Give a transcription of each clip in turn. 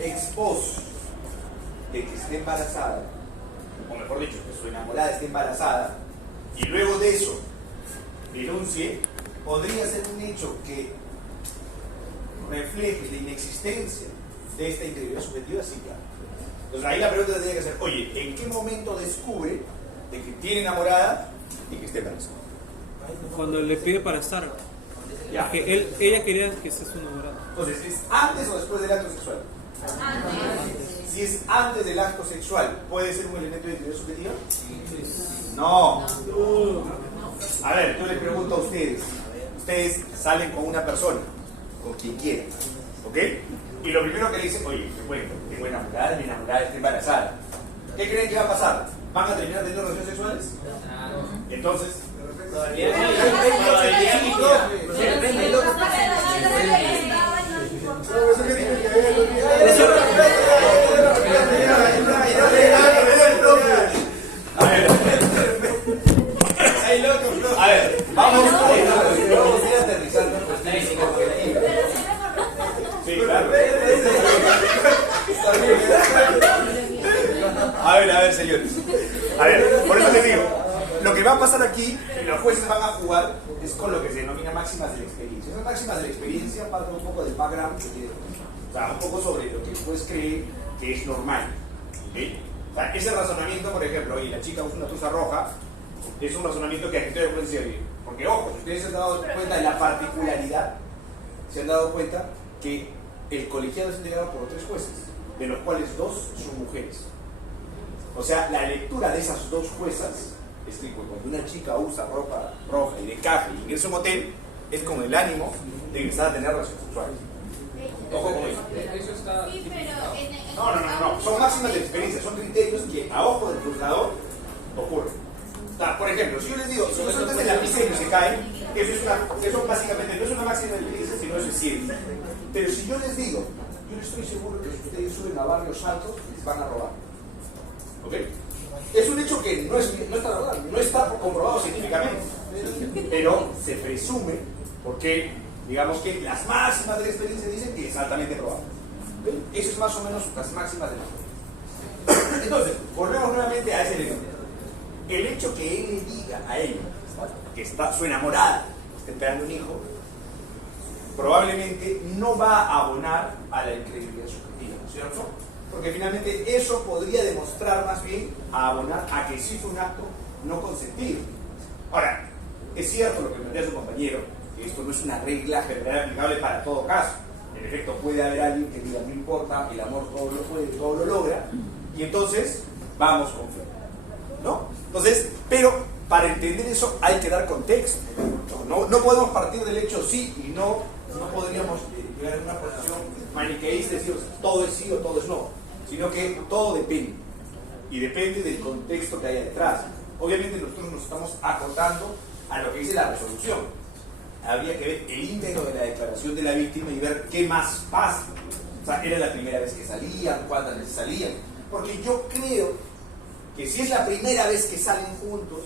esposo de que esté embarazada, o mejor dicho, que su enamorada esté embarazada, y luego de eso denuncie, podría ser un hecho que refleje la inexistencia de esta integridad subjetiva, sí, claro. Entonces ahí la pregunta tendría que ser, oye, ¿en qué momento descubre de que tiene enamorada y que esté embarazada? Cuando le pide para estar. Ya. Que ella quería que sea su enamorado. Entonces, ¿es antes o después del acto sexual? Antes. Si es antes del acto sexual, ¿puede ser un elemento de integridad subjetiva? No. A ver, yo les pregunto a ustedes. Ustedes salen con una persona, con quien quieran, ¿ok? Y lo primero que le dicen, oye, te cuento, tengo enamorada, mi enamorada está embarazada. ¿Qué creen que va a pasar? ¿Van a terminar teniendo relaciones sexuales? Entonces, a ver, vamos a ir aterrizando. Sí, claro. A ver, señores. A ver, por eso les digo, lo que va a pasar aquí, y los jueces van a jugar, es con lo que se denomina máximas de la experiencia. Esas máximas de la experiencia parten un poco del background que tiene, o sea, un poco sobre lo que el juez cree que es normal. ¿Okay? O sea, ese razonamiento, por ejemplo, oye, la chica usa una blusa roja, es un razonamiento que a gente puede decir, porque ojo, si ustedes se han dado cuenta de la particularidad, se han dado cuenta que el colegiado es integrado por 3 jueces, de los cuales 2 son mujeres. O sea, la lectura de esas 2 juezas es que cuando una chica usa ropa roja y de café y ingresa a un hotel, es con el ánimo de empezar a tener relaciones sexuales. Ojo con eso. Eso está. Sí, pero No. Son máximas de experiencia, son criterios que a ojo del juzgador ocurren. O sea, por ejemplo, si yo les digo, si no sueltan el lapicero y se caen, eso básicamente no es una máxima de experiencia, sino eso es cierto. Pero si yo les digo, yo estoy seguro que si ustedes suben a barrios altos, les van a robar. ¿Ok? Es un hecho que no está comprobado científicamente, pero se presume porque, digamos que las máximas de la experiencia dicen que es altamente probable. ¿Ok? Eso es más o menos las máximas de la experiencia. Entonces, volvemos nuevamente a ese elemento. El hecho que él le diga a ella que está su enamorada, está esperando un hijo, probablemente no va a abonar a la incredulidad subjetiva, ¿cierto? Porque finalmente eso podría demostrar más bien a abonar a que sí fue un acto no consentido. Ahora, es cierto lo que plantea su compañero, que esto no es una regla general aplicable para todo caso. En efecto, puede haber alguien que diga, no importa, el amor todo lo puede, todo lo logra, y entonces vamos con fe, ¿no? Entonces, pero para entender eso hay que dar contexto. No podemos partir del hecho sí y no podríamos llegar a una posición maniqueísta y decir todo es sí o todo es no, sino que todo depende, y depende del contexto que haya detrás. Obviamente nosotros nos estamos acotando a lo que dice la resolución. Habría que ver el íntegro de la declaración de la víctima y ver qué más pasa. O sea, era la primera vez que salían, cuántas veces salían, porque yo creo que si es la primera vez que salen juntos,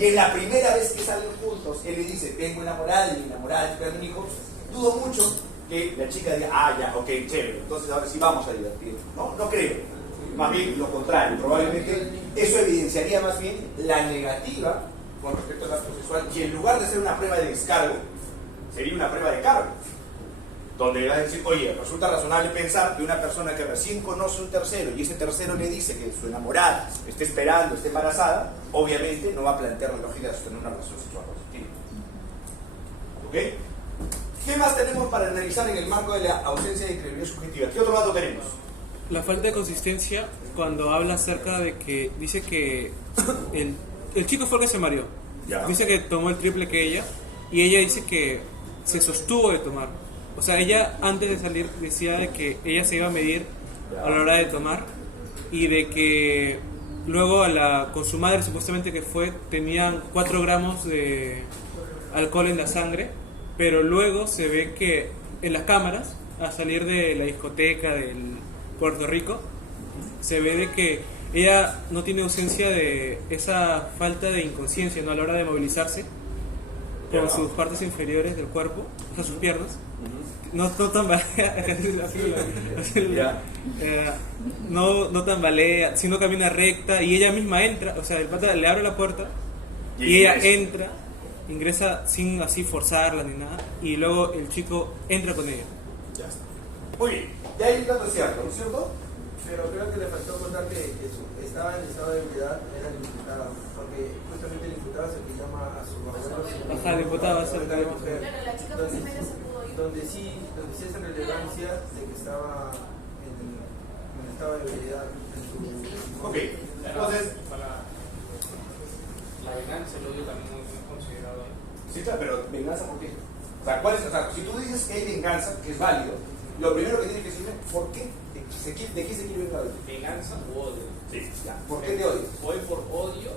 y en la primera vez que salen juntos él le dice, tengo enamorada y mi enamorada espera un hijo, dudo mucho que la chica diga, ya, ok, chévere, entonces ahora sí vamos a divertirnos. No creo. Más bien lo contrario, probablemente eso evidenciaría más bien la negativa con respecto al acto sexual, y en lugar de ser una prueba de descargo, sería una prueba de cargo, donde le va a decir, oye, resulta razonable pensar que una persona que recién conoce a un tercero y ese tercero le dice que su enamorada esté esperando, esté embarazada, obviamente no va a plantear la lógica de sostener una relación sexual positiva. ¿Ok? ¿Qué más tenemos para analizar en el marco de la ausencia de incredulidad subjetiva? ¿Qué otro dato tenemos? La falta de consistencia cuando habla acerca de que dice que el chico fue el que se mareó. Ya. Dice que tomó el triple que ella y ella dice que se sostuvo de tomar. O sea, ella antes de salir decía de que ella se iba a medir a la hora de tomar y de que luego con su madre supuestamente que tenían 4 gramos de alcohol en la sangre, pero luego se ve que en las cámaras, al salir de la discoteca del Puerto Rico, se ve de que ella no tiene ausencia de esa falta de inconsciencia, ¿no? A la hora de movilizarse, con sus partes inferiores del cuerpo, o sea, sus piernas. No tambalea, Ya. no tambalea, sino camina recta y ella misma entra, o sea, el pata le abre la puerta y ella ingresa sin así forzarla ni nada, y luego el chico entra con ella. Ya está. Muy bien, ya hay un dato cierto, ¿no es cierto? Pero creo que le faltó contar que estaba en estado de ebriedad, era el imputado, porque justamente el imputado es el que llama a su abuelo. Ajá, el imputado es el que llama. mujer. Claro, la chica más o menos se pudo ir. Donde sí hace relevancia de que estaba en estado de ebriedad en su... Ok, entonces, Para la venganza, el odio también es considerado ahí. sí, claro, pero venganza, ¿por qué? O sea, si tú dices que hay venganza, que es válido, lo primero que tienes que decirme, ¿por qué? ¿De qué se quiere vengar? Venganza u odio. Sí, ya. ¿Por qué te odias? Voy por odio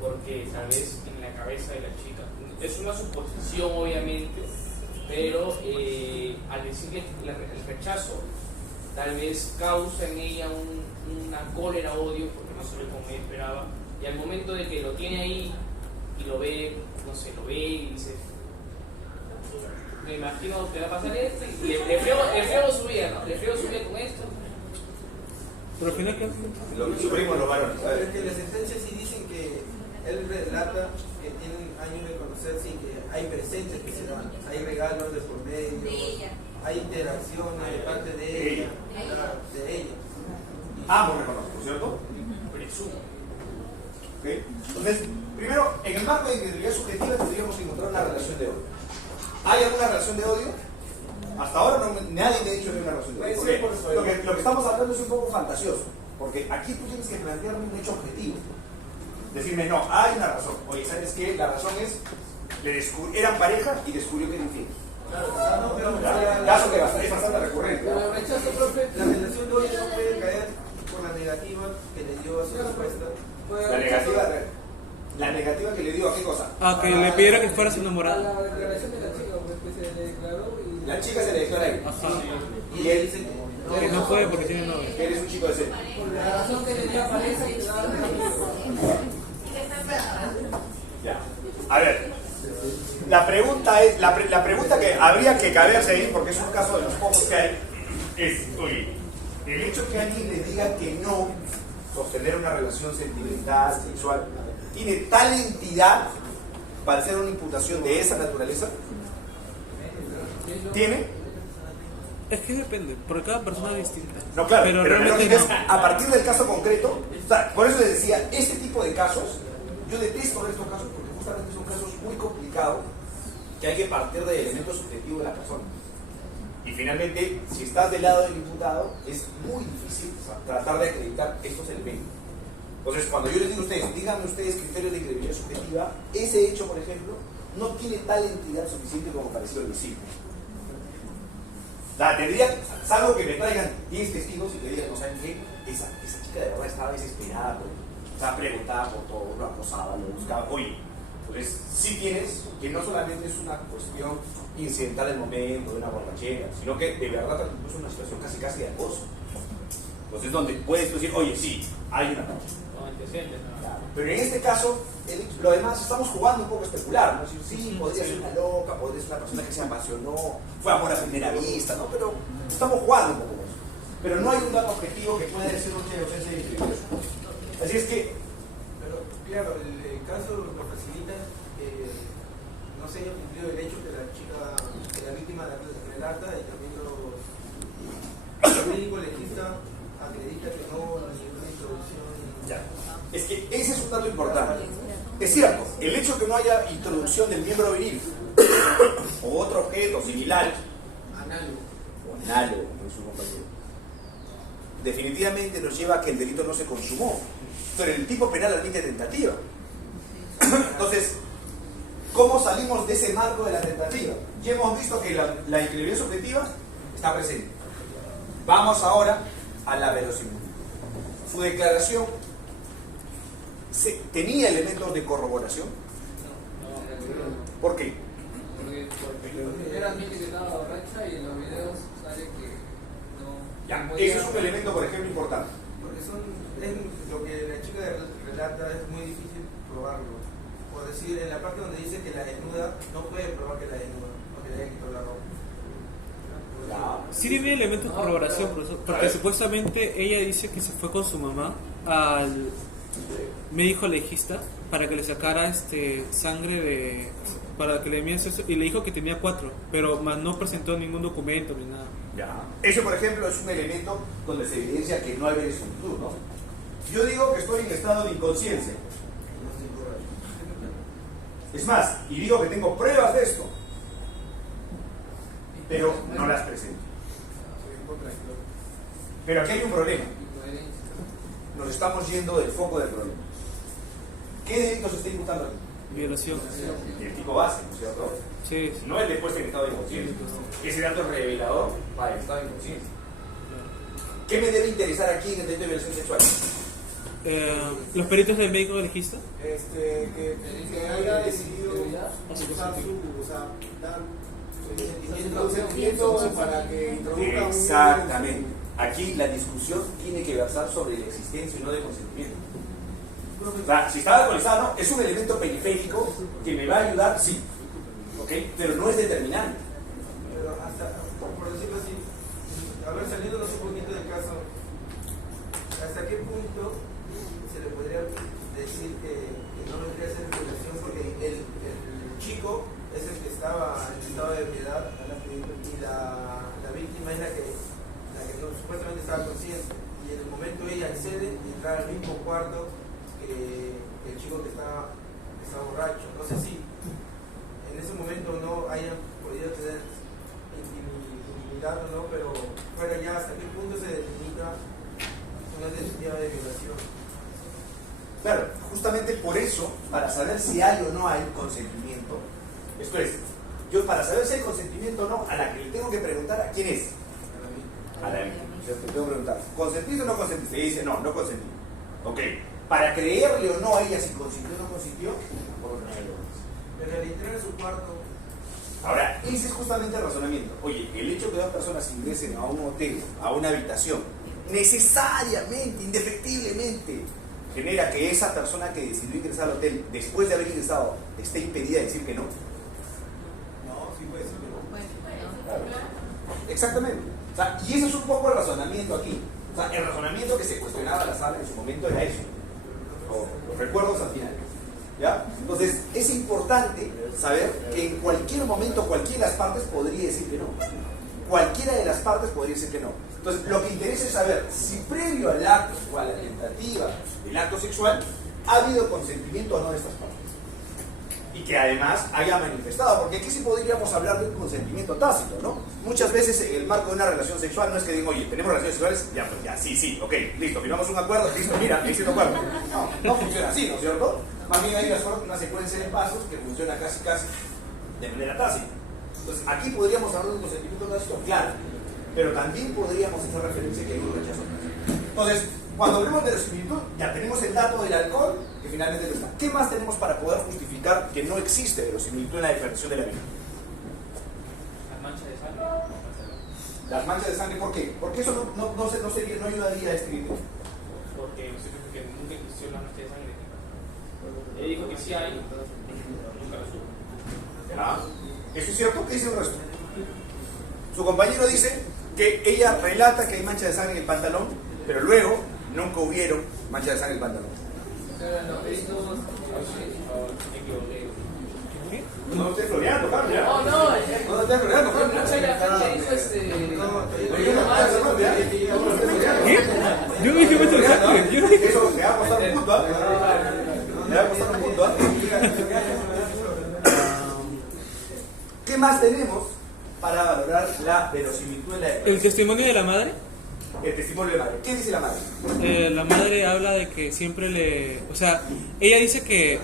porque tal vez en la cabeza de la chica, es una suposición obviamente, pero al decirle el rechazo, tal vez causa en ella una cólera, odio, porque no se ve como ella esperaba, y al momento de que lo tiene ahí y lo ve, no sé, lo ve y dice, me imagino que va a pasar esto, y le friego su vida, ¿no? Le friego su vida con esto. Pero al final, ¿qué? Lo que sufrimos los varones. A Pero ver. es que las sentencias sí dicen que él relata que tienen años de conocerse y que hay presentes que se dan, hay regalos de por medio, De ella. hay interacciones de parte de ella, claro, de ella. Ambos reconozco, ¿cierto? Presumo. ¿Ok? Entonces, primero, en el marco de incredulidad subjetiva tendríamos que encontrar una relación de odio. ¿Hay alguna relación de odio? Hasta ahora nadie me ha dicho que hay una relación de odio. Puede ser ¿Por por qué? suerte. Lo que estamos hablando es un poco fantasioso, porque aquí tú tienes que plantearme un hecho objetivo. Decirme, no, hay una razón. Oye, ¿sabes qué? La razón es, eran pareja y descubrió que era infiel. Claro, no, pero Caso que es bastante recurrente. pero el rechazo, profe, la relación de odio no puede caer por la negativa que le dio a su respuesta. La negativa que le dio a qué cosa. Que le pidiera que fuera su A enamorada. la declaración de la chica, pues que se le declaró y... La chica se le declara ahí. Ajá. Y él dice Que no puede porque tiene novia. Que eres un chico de serio. Por la razón que tenía pareja y estaba Ya. A ver, la pregunta es, la pregunta que habría que caberse ahí, porque es un caso de los pocos que hay, es, oye, el hecho que alguien le diga que no sostener una relación sentimental, sexual, ¿tiene tal entidad para hacer una imputación de esa naturaleza? ¿Tiene? Es que depende, porque cada persona es distinta. No, claro, pero pero realmente es no. a partir del caso concreto, o sea, por eso les decía, este tipo de casos, yo detesto estos casos porque justamente son casos muy complicados que hay que partir del elemento subjetivo de la persona. Y finalmente, si estás del lado del imputado, es muy difícil tratar de acreditar estos elementos. Entonces, cuando yo les digo a ustedes, díganme ustedes criterios de incredibilidad subjetiva, ese hecho, por ejemplo, no tiene tal entidad suficiente como para decirlo visible. Tendría, salvo que me traigan 10 testigos y te digan, no saben qué, esa chica de verdad estaba desesperada, estaba preguntada por todo, lo acosaba, lo buscaba. Oye, entonces sí tienes que no solamente es una cuestión incidental del momento, de una borrachera, sino que de verdad es una situación casi de acoso. Entonces, donde puedes decir, oye, sí, hay una cosa. Con antecedentes, ¿no? Claro. Pero en este caso, lo demás estamos jugando un poco a especular, ¿no? Es decir, sí, podría ser una loca, podría ser una persona que se apasionó, fue amor a primera vista, ¿no? Pero estamos jugando un poco con eso. Pero no hay un dato objetivo que pueda decir una ausencia de incredulidad. Así es que, pero claro, el caso lo facilita que no se haya cumplido el hecho que la víctima relata y también el médico legista acredita que no hay ninguna introducción. ya, es que ese es un dato importante. Es cierto, el hecho que no haya introducción del miembro viril o otro objeto similar Análogo. o análogo, como dice su compañero, definitivamente nos lleva a que el delito no se consumó. Pero el tipo penal admite tentativa. Entonces, ¿cómo salimos de ese marco de la tentativa? Ya hemos visto que la incredulidad subjetiva está presente. Vamos ahora a la verosimilitud. Su declaración tenía elementos de corroboración. ¿Por qué? Porque era admite que estaba borracha y en los videos sale que no... Ya, no podía- ese es un elemento, por ejemplo, importante. Porque lo que la chica relata es muy difícil probarlo. O por decir, en la parte donde dice que la desnuda, no puede probar que la desnuda, porque le haya quitado la ropa. Sí tiene elementos de corroboración, profesor, porque supuestamente ella dice que se fue con su mamá al médico legista para que le sacara sangre para que le enviase eso, y le dijo que tenía 4, pero más no presentó ningún documento ni nada. Ya. Eso, por ejemplo, es un elemento donde se evidencia que no hay verosimilitud, ¿no? Yo digo que estoy en estado de inconsciencia. Es más, y digo que tengo pruebas de esto, pero no las presento. Pero aquí hay un problema. Nos estamos yendo del foco del problema. ¿Qué delito se está imputando aquí? Violación. El tipo base, ¿no es cierto? Sí, sí. No el después en estado de inconsciencia. Ese dato es revelador para el estado de inconsciencia. ¿Qué me debe interesar aquí en el delito de violación sexual? Los peritos del médico legista. Que haya decidido usar dar su consentimiento para que introduzca un... Exactamente. Aquí la discusión tiene que versar sobre la existencia y no de consentimiento. O sea, si está alcoholizado, no, es un elemento periférico que me va a ayudar, sí, ¿ok? Pero no es determinante. Pero hasta, por decirlo así, a ver, saliéndonos un poquito del caso, ¿hasta qué punto se le podría decir que no vendría a ser violación? Porque el chico es el que estaba en estado de ebriedad y la víctima es la que no, supuestamente estaba consciente, y en el momento ella accede y entra al mismo cuarto que el chico que está borracho. No sé si en ese momento no hayan podido tener intimidad o no, pero fuera ya hasta qué punto se delimita una tentativa de violación. Claro, justamente por eso, para saber si hay o no hay consentimiento, esto es, yo para saber si hay consentimiento o no, a la que le tengo que preguntar, ¿a quién es? A la víctima. ¿Cierto? Le tengo que preguntar, ¿consentiste o no consentiste? Y dice, no consentí. Ok, para creerle o no a ella si consiguió o no consiguió, Pero al entrar en su cuarto... Ahora, ese es justamente el razonamiento. Oye, el hecho de que dos personas ingresen a un hotel, a una habitación, necesariamente, indefectiblemente, genera que esa persona que decidió ingresar al hotel, después de haber ingresado, esté impedida de decir que no. No, sí puede ser que no. Claro. Exactamente. O sea, y ese es un poco el razonamiento aquí. O sea, el razonamiento que se cuestionaba la sala en su momento era eso. Los recuerdos al final. ¿Ya? Entonces, es importante saber que en cualquier momento cualquiera de las partes podría decir que no. Cualquiera de las partes podría decir que no. Entonces, lo que interesa es saber si previo al acto o a la tentativa del acto sexual ha habido consentimiento o no de estas partes. Y que además haya manifestado, porque aquí sí podríamos hablar de un consentimiento tácito, ¿no? Muchas veces en el marco de una relación sexual no es que digan, oye, tenemos relaciones sexuales, ya, pues ya, sí, ok, listo, firmamos un acuerdo, listo, mira, hice un acuerdo. No funciona así, ¿no es cierto? Más bien hay una secuencia de pasos que funciona casi de manera tácita. Entonces, aquí podríamos hablar de un consentimiento tácito, claro, pero también podríamos hacer referencia que hay un rechazo. Entonces, cuando hablemos de verosimilitud, ya tenemos el dato del alcohol, que finalmente no está. ¿Qué más tenemos para poder justificar que no existe verosimilitud en la declaración de la víctima? Las manchas de sangre. Las manchas de sangre, ¿por qué? Porque eso no ayudaría a este criterio. Porque usted dijo que nunca existió la mancha de sangre. Él dijo que sí hay, nunca lo supo. ¿Ya? ¿Eso es cierto? ¿Qué dice el resto? Su compañero dice que ella relata que hay mancha de sangre en el pantalón, pero luego nunca hubieron mancha de sangre en el pantalón. No estés floreando, Carlos, ya. No, No estés floreando, Carlos. no sé, la gente dijo ¿Qué? Yo no dije mucho de sangre. Yo dije Eso me va a costar un punto, ¿ah? Me va a costar un punto, ¿ah? ¿Qué más tenemos para valorar la verosimilitud de la declaración? el testimonio de la madre. El testimonio de la madre. ¿Qué dice la madre? La madre habla de que siempre o sea, ella dice que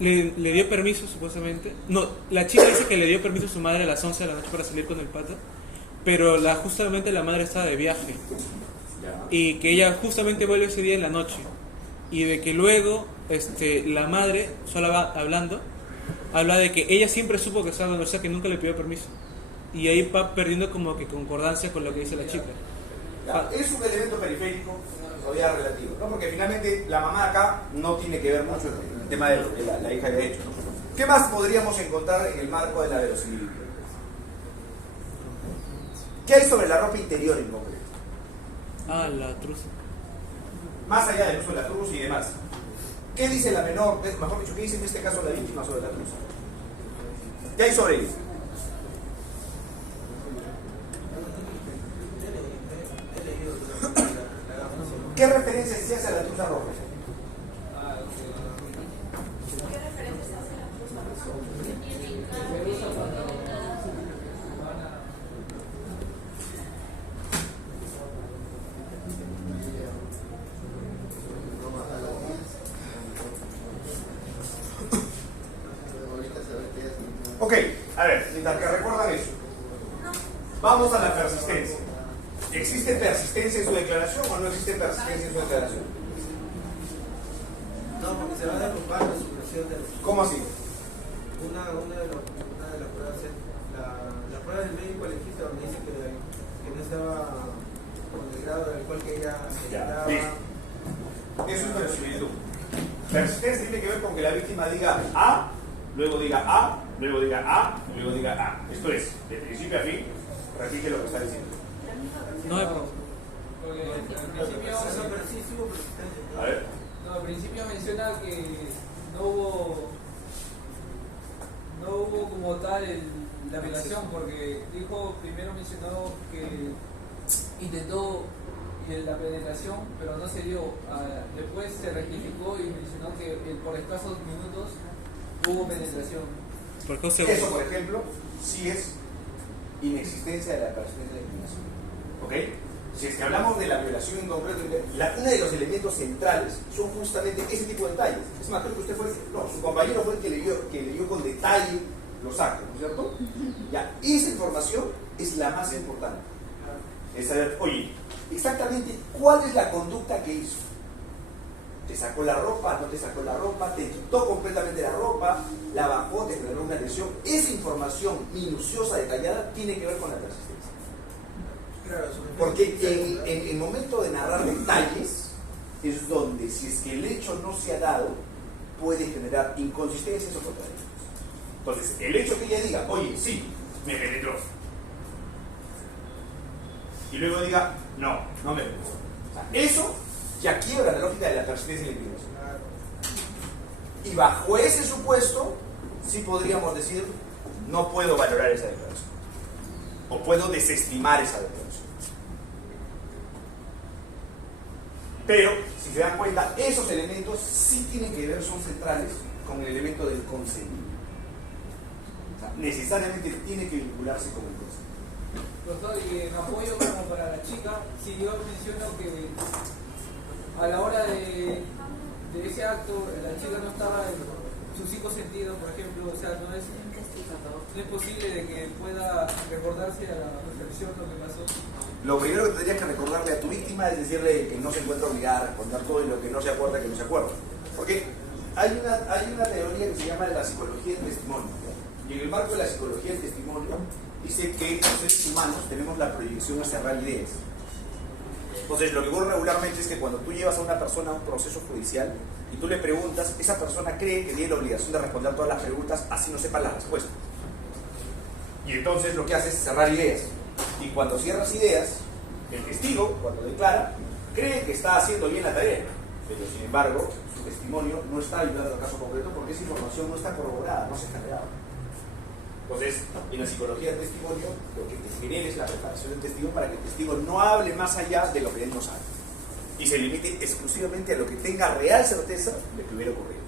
le dio permiso supuestamente. No, la chica dice que le dio permiso a su madre a las 11 de la noche para salir con el pata, pero justamente la madre estaba de viaje y que ella justamente vuelve ese día en la noche, y de que luego la madre solo va hablando, habla de que ella siempre supo que estaba, o sea, que nunca le pidió permiso, y ahí va perdiendo como que concordancia con lo que dice la chica. Ya, es un elemento periférico, todavía relativo, ¿no? Porque finalmente la mamá acá no tiene que ver mucho en el tema de lo que la hija haya hecho, ¿no? ¿Qué más podríamos encontrar en el marco de la verosimilitud? ¿Qué hay sobre la ropa interior en concreto? Ah, la truza. Más allá del uso de la truza y demás. ¿Qué dice la menor, mejor dicho, qué dice en este caso la víctima sobre la truza? ¿Qué hay sobre ella? ¿Qué referencia se hace a la truza roja? ¿Qué referencias hace la truza roja? Se usa cuando van a... Ok, a ver, mientras que recuerdan eso, vamos a la persistencia. ¿Existe persistencia en su declaración o no existe persistencia en su declaración? No, porque se va a derrumbar la supresión del... ¿Cómo así? Una de las pruebas es la prueba del médico legista donde dice que no estaba con el grado de alcohol que ella Ya, necesitaba. listo. Eso es verosimilitud. Persistencia tiene que ver con que la víctima diga A, luego diga A, luego diga A, luego diga A. Esto es, de principio a fin, repite lo que está diciendo. No hay problema. Porque al principio... Eso es persistente, persistente. A ver. No, al principio menciona que no hubo como tal la violación, porque dijo, primero mencionó que intentó la penetración, pero no se dio. Después se rectificó y mencionó que por escasos minutos hubo penetración. Por cosa Eso, por ejemplo, sí es inexistencia de la persistencia de la violación. ¿Ok? Si es que hablamos de la violación en concreto, uno de los elementos centrales son justamente ese tipo de detalles. Es más, creo que usted fue, su compañero fue el que leyó con detalle los actos, ¿no es cierto? Ya, esa información es la más importante. Es saber, oye, exactamente cuál es la conducta que hizo. ¿Te sacó la ropa? ¿No te sacó la ropa? ¿Te quitó completamente la ropa? ¿La bajó? ¿Te generó una lesión? Esa información minuciosa, detallada, tiene que ver con la persistencia. Porque en el momento de narrar detalles es donde, si es que el hecho no se ha dado, puede generar inconsistencias o contradicciones. Entonces, el hecho que ella diga, oye, sí, me penetró, y luego diga, no, no me penetró. O sea, eso ya quiebra la lógica de la persistencia y la inclinación. Y bajo ese supuesto, sí podríamos decir, no puedo valorar esa declaración. O puedo desestimar esa declaración. Pero, si se dan cuenta, esos elementos sí tienen que ver, son centrales con el elemento del consentimiento. O sea, necesariamente tiene que vincularse con el consentimiento. Doctor, y en apoyo como para la chica, si yo menciono que a la hora de ese acto la chica no estaba en sus 5 sentidos, por ejemplo, o sea, no es posible de que pueda recordarse a la reflexión lo que pasó. Lo primero que tendrías que recordarle a tu víctima es decirle que no se encuentra obligada a responder todo y lo que no se acuerda, que no se acuerda. Porque hay una teoría que se llama la psicología del testimonio. Y en el marco de la psicología del testimonio dice que los seres humanos tenemos la proyección a cerrar ideas. Entonces, lo que ocurre regularmente es que cuando tú llevas a una persona a un proceso judicial y tú le preguntas, esa persona cree que tiene la obligación de responder todas las preguntas, así no sepa la respuesta. Y entonces lo que hace es cerrar ideas. Y cuando cierras ideas, el testigo, cuando declara, cree que está haciendo bien la tarea. Pero sin embargo, su testimonio no está ayudando al caso concreto porque esa información no está corroborada, no se ha generado. Entonces, en la psicología del testimonio, lo que te genera es la preparación del testigo para que el testigo no hable más allá de lo que él no sabe. Y se limite exclusivamente a lo que tenga real certeza de que hubiera ocurrido.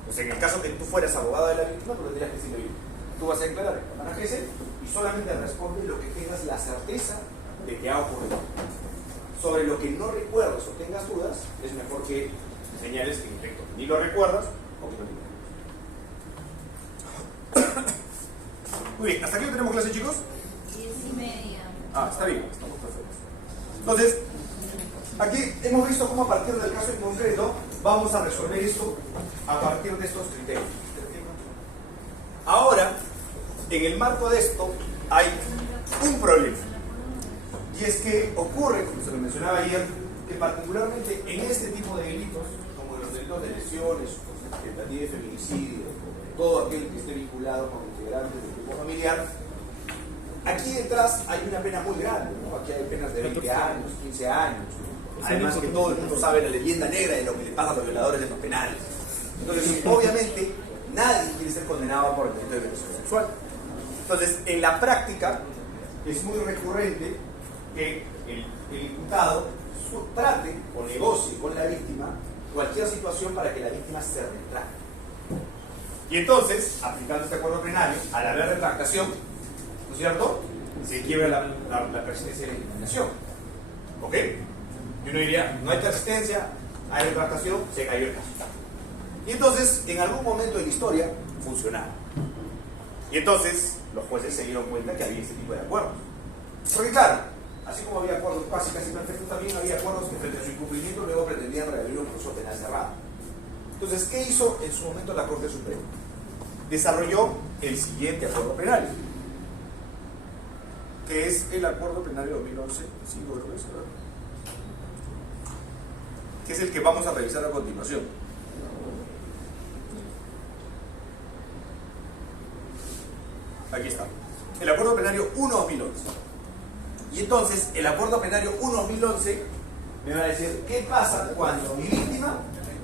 Entonces, en el caso que tú fueras abogado de la víctima, tú tendrías que decirle, oye, tú vas a declarar en cámara GC y solamente responde lo que tengas la certeza de que ha ocurrido. Sobre lo que no recuerdas o tengas dudas, es mejor que señales que en efecto ni lo recuerdas o que no lo recuerdas. Muy bien, ¿hasta aquí no tenemos clase, chicos? 10:30. Ah, está bien, estamos perfectos. Entonces, aquí hemos visto cómo a partir del caso en concreto vamos a resolver esto a partir de estos criterios. Ahora, en el marco de esto hay un problema. Y es que ocurre, como se lo mencionaba ayer, que particularmente en este tipo de delitos, como en los delitos de lesiones, tentativa de feminicidio, todo aquel que esté vinculado con integrantes del grupo familiar, aquí detrás hay una pena muy grande, ¿no? Aquí hay penas de 20 años, 15 años. Además que todo el mundo sabe la leyenda negra de lo que le pasa a los violadores en los penales. Entonces, obviamente, nadie quiere ser condenado por el delito de violación sexual. Entonces, en la práctica, es muy recurrente que el imputado trate o negocie con la víctima cualquier situación para que la víctima se retracte. Y entonces, aplicando este acuerdo plenario, al haber retractación, ¿no es cierto?, se quiebra la persistencia de la impugnación. ¿Ok? Y uno diría, no hay persistencia, hay retractación, se cayó el caso. Y entonces, en algún momento de la historia, funcionaba. Y entonces, los jueces se dieron cuenta que había este tipo de acuerdos. Porque claro, así como había acuerdos casi perfectos, también había acuerdos que frente a su incumplimiento luego pretendían reabrir un proceso penal cerrado. Entonces, ¿qué hizo en su momento la Corte Suprema? Desarrolló el siguiente acuerdo plenario, que es el acuerdo plenario 2011, que es el que vamos a revisar a continuación. Aquí está. El acuerdo plenario 1-2011. Y entonces, el acuerdo plenario 1-2011 me va a decir qué pasa cuando mi víctima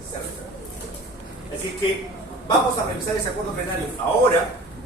se retracta. Así que vamos a revisar ese acuerdo plenario ahora